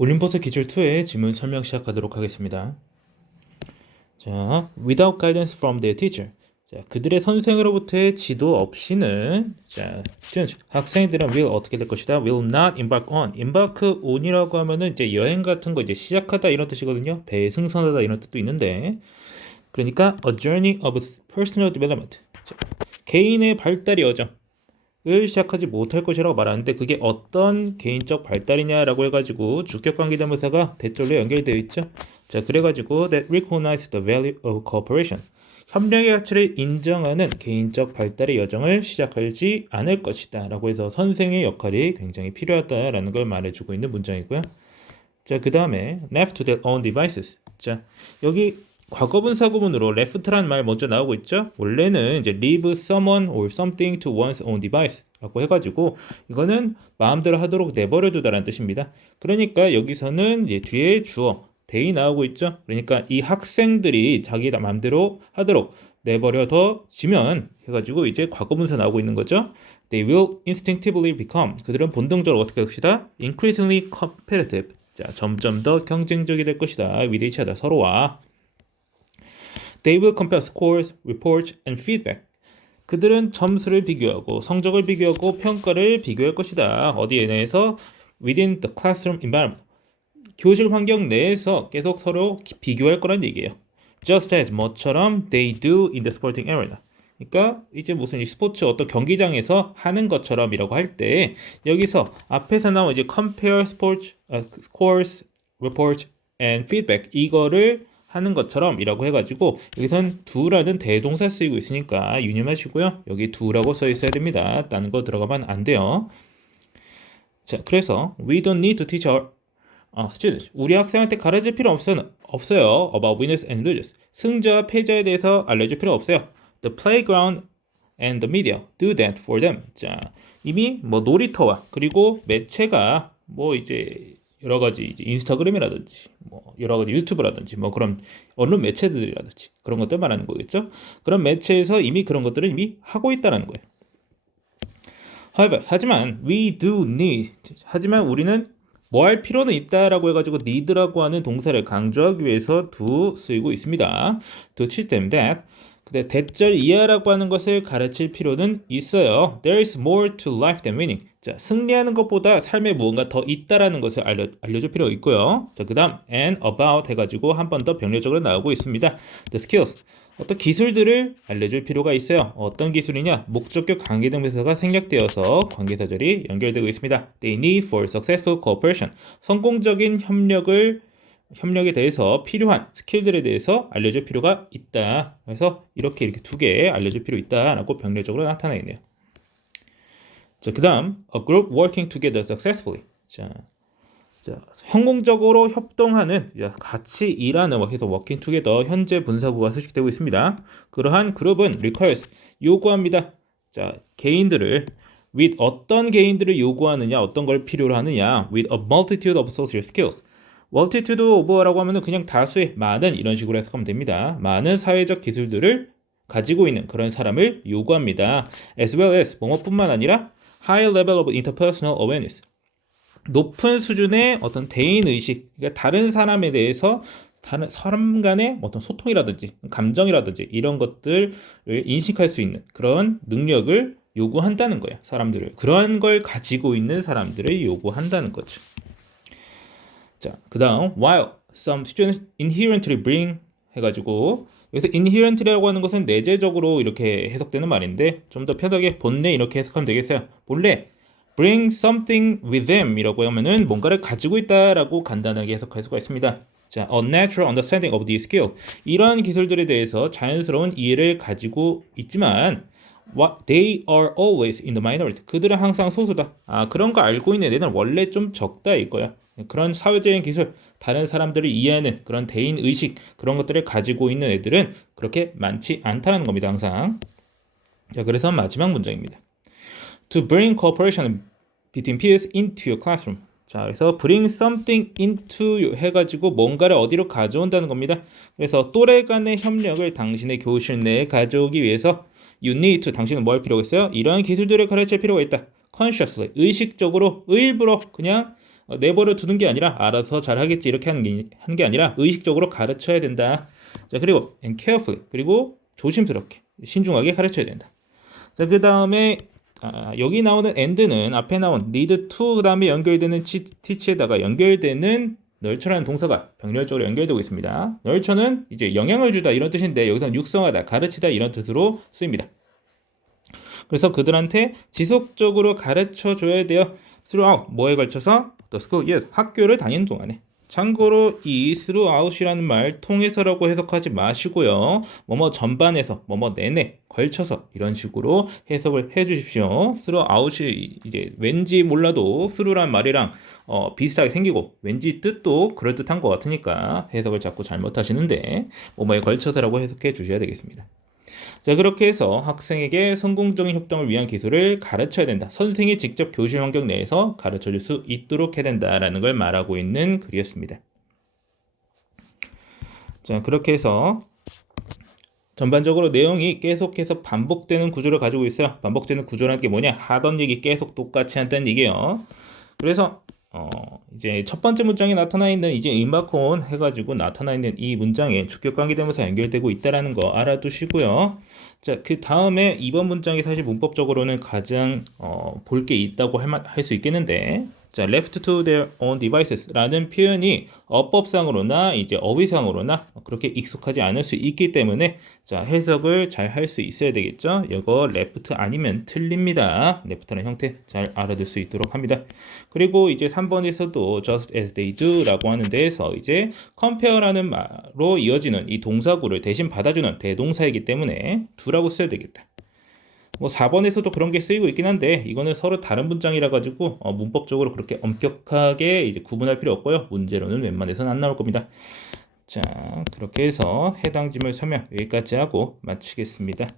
올림포스 기출 2의 지문 설명 시작하도록 하겠습니다. 자, without guidance from their teacher. 자, 그들의 선생으로부터의 지도 없이는 자, students, 학생들은 will 어떻게 될 것이다? will not embark on. embark on이라고 하면은 이제 여행 같은 거 이제 시작하다 이런 뜻이거든요. 배에 승선하다 이런 뜻도 있는데 그러니까 a journey of personal development. 자, 개인의 발달 여정. 을 시작하지 못할 것이라고 말하는데 그게 어떤 개인적 발달이냐라고 해가지고 주격관계대명사가 대절로 연결되어 있죠. 자 그래가지고 that recognize the value of cooperation 협력의 가치를 인정하는 개인적 발달의 여정을 시작하지 않을 것이다 라고 해서 선생의 역할이 굉장히 필요하다라는 걸 말해주고 있는 문장이고요. 자 그 다음에 left to their own devices 자 여기 과거분사 구문으로 left란 말 먼저 나오고 있죠. 원래는 이제 leave someone or something to one's own device 라고 해가지고 이거는 마음대로 하도록 내버려 두다라는 뜻입니다. 그러니까 여기서는 이제 뒤에 주어 대이 나오고 있죠. 그러니까 이 학생들이 자기 마음대로 하도록 내버려 둬지면 해가지고 이제 과거분사 나오고 있는 거죠. They will instinctively become 그들은 본능적으로 어떻게 할 것이다? Increasingly competitive 자 점점 더 경쟁적이 될 것이다. other 서로와 They will compare scores, reports, and feedback. 그들은 점수를 비교하고 성적을 비교하고 평가를 비교할 것이다. 어디에 내에서 within the classroom environment. 교실 환경 내에서 계속 서로 비교할 거란 얘기예요. Just as 뭐처럼 they do in the sporting arena. 그러니까 이제 무슨 이 스포츠 어떤 경기장에서 하는 것처럼이라고 할 때 여기서 앞에서 나온 이제 compare sports, uh, scores, reports, and feedback 이거를 하는 것처럼이라고 해가지고 여기선 do라는 대동사 쓰이고 있으니까 유념하시고요. 여기 do라고 써 있어야 됩니다. 다른 거 들어가면 안 돼요. 자, 그래서 we don't need to teach our 어, students. 우리 학생한테 가르칠 필요 없어요. 없어요. About winners and losers. 승자와 패자에 대해서 알려줄 필요 없어요. The playground and the media do that for them. 자, 이미 뭐 놀이터와 그리고 매체가 뭐 이제 여러 가지 이제 인스타그램이라든지 뭐 여러 가지 유튜브라든지 뭐 그런 언론 매체들이라든지 그런 것들 말하는 거겠죠. 그런 매체에서 이미 그런 것들을 이미 하고 있다는 거예요. However, 하지만 we do need 하지만 우리는 뭐 할 필요는 있다라고 해가지고 need라고 하는 동사를 강조하기 위해서 do 쓰이고 있습니다. to teach 근데 대절 이하라고 하는 것을 가르칠 필요는 있어요. There is more to life than winning. 자, 승리하는 것보다 삶에 무언가 더 있다라는 것을 알려, 알려줄 필요가 있고요. 자, 그 다음 and about 해가지고 한 번 더 병렬적으로 나오고 있습니다. The skills. 어떤 기술들을 알려줄 필요가 있어요. 어떤 기술이냐? 목적격 관계대명사가 생략되어서 관계사절이 연결되고 있습니다. They need for successful cooperation. 성공적인 협력을 협력에 대해서 필요한 스킬들에 대해서 알려줄 필요가 있다. 그래서 이렇게 이렇게 두 개 알려줄 필요 있다라고 병렬적으로 나타나 있네요. 자, 그다음 a group working together successfully. 자, 자, 성공적으로 협동하는 자, 같이 일하는 해서 working together 현재 분사구가 수식되고 있습니다. 그러한 그룹은 requires 요구합니다. 자, 개인들을 with 어떤 개인들을 요구하느냐, 어떤 걸 필요로 하느냐, with a multitude of social skills. Multitude of라고 하면은 그냥 다수의 많은 이런 식으로 해석하면 됩니다. 많은 사회적 기술들을 가지고 있는 그런 사람을 요구합니다. as well as 뭐뭐뿐만 아니라 high level of interpersonal awareness. 높은 수준의 어떤 대인 의식, 그러니까 다른 사람에 대해서 다른 사람 간의 어떤 소통이라든지 감정이라든지 이런 것들을 인식할 수 있는 그런 능력을 요구한다는 거예요. 사람들을 그런 걸 가지고 있는 사람들을 요구한다는 거죠. 자, 그다음 while some students inherently bring 해가지고 여기서 inherently라고 하는 것은 내재적으로 이렇게 해석되는 말인데 좀 더 편하게 본래 이렇게 해석하면 되겠어요. 본래 bring something with them이라고 하면은 뭔가를 가지고 있다라고 간단하게 해석할 수가 있습니다. 자, a natural understanding of these skills. 이러한 기술들에 대해서 자연스러운 이해를 가지고 있지만 what they are always in the minority. 그들은 항상 소수다. 아, 그런 거 알고 있는 애들은 원래 좀 적다 이거야. 그런 사회적인 기술, 다른 사람들을 이해하는 그런 대인 의식 그런 것들을 가지고 있는 애들은 그렇게 많지 않다는 겁니다. 항상. 자, 그래서 마지막 문장입니다. To bring cooperation between peers into your classroom. 자, 그래서 bring something into 해가지고 뭔가를 어디로 가져온다는 겁니다. 그래서 또래 간의 협력을 당신의 교실 내에 가져오기 위해서 you need to 당신은 뭐 할 필요가 있어요? 이러한 기술들을 가르칠 필요가 있다. consciously 의식적으로 일부러 그냥 어, 내버려 두는 게 아니라 알아서 잘 하겠지 이렇게 하는 게, 하는 게 아니라 의식적으로 가르쳐야 된다. 자, 그리고 and carefully 그리고 조심스럽게 신중하게 가르쳐야 된다. 자, 그 다음에 아, 여기 나오는 and는 앞에 나온 need to 그 다음에 연결되는 치, teach에다가 연결되는 nurture라는 동사가 병렬적으로 연결되고 있습니다. nurture는 이제 영향을 주다 이런 뜻인데 여기서는 육성하다, 가르치다 이런 뜻으로 쓰입니다. 그래서 그들한테 지속적으로 가르쳐 줘야 돼요. throughout 뭐에 걸쳐서 the school yes 학교를 다니는 동안에 참고로 이 throughout이라는 말 통해서라고 해석하지 마시고요. 뭐뭐 전반에서 뭐뭐 내내 걸쳐서 이런 식으로 해석을 해 주십시오. throughout이 이제 왠지 몰라도 through란 말이랑 어, 비슷하게 생기고 왠지 뜻도 그럴듯한 것 같으니까 해석을 자꾸 잘못하시는데 뭐뭐에 걸쳐서라고 해석해 주셔야 되겠습니다. 자, 그렇게 해서 학생에게 성공적인 협동을 위한 기술을 가르쳐야 된다. 선생이 직접 교실 환경 내에서 가르쳐 줄 수 있도록 해야 된다라는 걸 말하고 있는 글이었습니다. 자, 그렇게 해서 전반적으로 내용이 계속해서 반복되는 구조를 가지고 있어요. 반복되는 구조라는 게 뭐냐? 하던 얘기 계속 똑같이 한다는 얘기예요. 그래서 어, 이제 첫 번째 문장에 나타나 있는 이제 임바콘 해가지고 나타나 있는 이 문장에 주격 관계대명사 연결되고 있다라는 거 알아두시고요. 자, 그 다음에 이번 문장이 사실 문법적으로는 가장 어, 볼 게 있다고 할 수 있겠는데, 자, left to their own devices라는 표현이 어법상으로나 이제 어휘상으로나 그렇게 익숙하지 않을 수 있기 때문에 자, 해석을 잘 할 수 있어야 되겠죠. 이거 left 아니면 틀립니다. left라는 형태 잘 알아둘 수 있도록 합니다. 그리고 이제 3번에서도 just as they do라고 하는 데에서 이제 compare라는 말로 이어지는 이 동사구를 대신 받아주는 대동사이기 때문에 두라고 써야 되겠다. 뭐 4번에서도 그런 게 쓰이고 있긴 한데 이거는 서로 다른 문장이라 가지고 어, 문법적으로 그렇게 엄격하게 이제 구분할 필요 없고요. 문제로는 웬만해서는 안 나올 겁니다. 자, 그렇게 해서 해당 지물 설명 여기까지 하고 마치겠습니다.